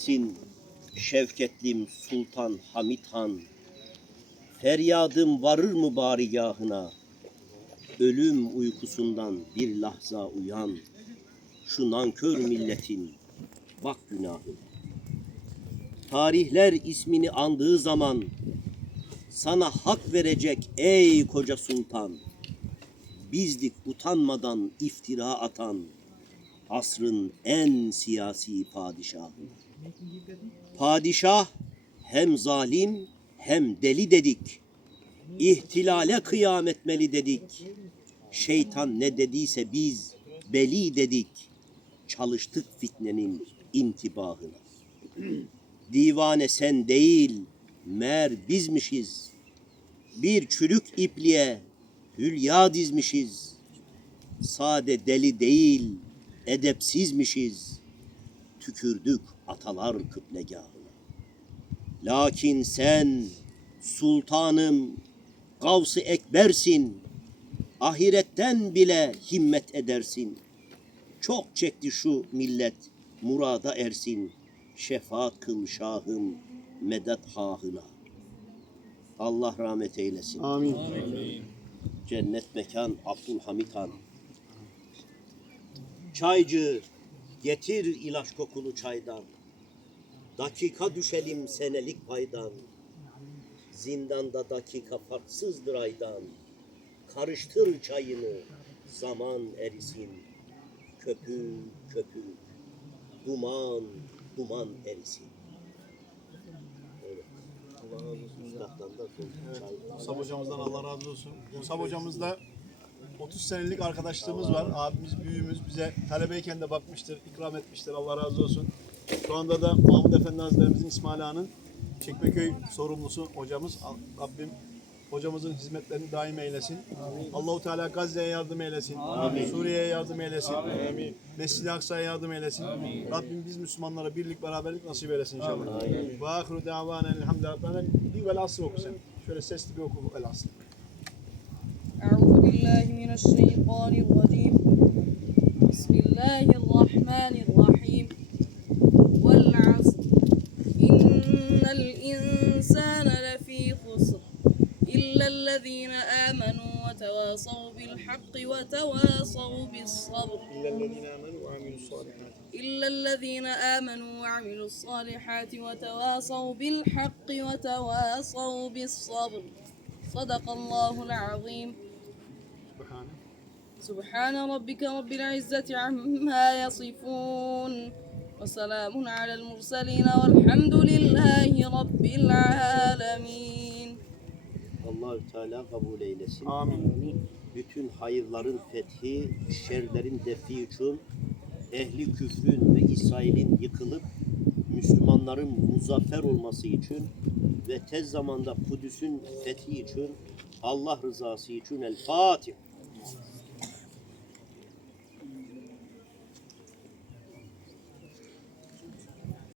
Sin şevketlim Sultan Hamid Han. Feryadım varır mı barigahına? Ölüm uykusundan bir lahza uyan. Şu nankör milletin bak günahı. Tarihler ismini andığı zaman Sana hak verecek ey koca sultan. Bizdik utanmadan iftira atan Asrın en siyasi padişahı Padişah hem zalim hem deli dedik. İhtilale kıyam etmeli dedik. Şeytan ne dediyse biz beli dedik. Çalıştık fitnenin intibahına. Divane sen değil, mer bizmişiz. Bir çürük ipliğe hülya dizmişiz. Sade deli değil, edepsizmişiz tükürdük atalar kıblegahına. Lakin sen sultanım, gavs-ı ekbersin, ahiretten bile himmet edersin. Çok çekti şu millet, murada ersin, şefaat kıl şahım, medet hahına. Allah rahmet eylesin. Amin. Cennet mekan Abdülhamid Han. Çaycı getir ilaç kokulu çaydan. Dakika düşelim senelik paydan. Zindanda dakika farksızdır aydan. Karıştır çayını zaman erisin. Köpük köpük duman duman erisin. Evet. Allah razı da. Musab hocamızdan Allah razı olsun. Musab hocamızla 30 senelik arkadaşlığımız var. Abimiz, büyüğümüz bize talebeyken de bakmıştır, ikram etmiştir. Allah razı olsun. Şu anda da Mahmud Efendi Hazretlerimizin İsmail Ağa'nın Çekmeköy sorumlusu hocamız. Rabbim hocamızın hizmetlerini daim eylesin. Allahu Teala Gazze'ye yardım eylesin. Suriye'ye yardım eylesin. Amin. Mescid-i Aksa'ya yardım eylesin. Rabbim biz Müslümanlara birlik beraberlik nasip eylesin inşallah. Ve ahiru davanen elhamdülillah. Bir vel asr oku sen. Şöyle sesli bir oku vel asr. بالله من الشيطان الرجيم. بسم الله الرحمن الرحيم. والعصر. إن الإنسان لفي خسر. إلا الذين آمنوا وتواصوا بالحق وتواصوا بالصبر. İllellezine amenu ve amilus salihat. إلا الذين آمنوا وعملوا الصالحات وتواصوا بالحق وتواصوا بالصبر. صدق الله العظيم. Subhane. سبحان ربك رب العزة عما يصفون وسلام على المرسلين والحمد لله رب العالمين Allahü Teala kabul eylesin. Amin. Bütün hayırların fethi, şerlerin defi için ehli küfrün ve İsrail'in yıkılıp Müslümanların muzaffer olması için ve tez zamanda Kudüs'ün fethi için Allah rızası için El Fatiha.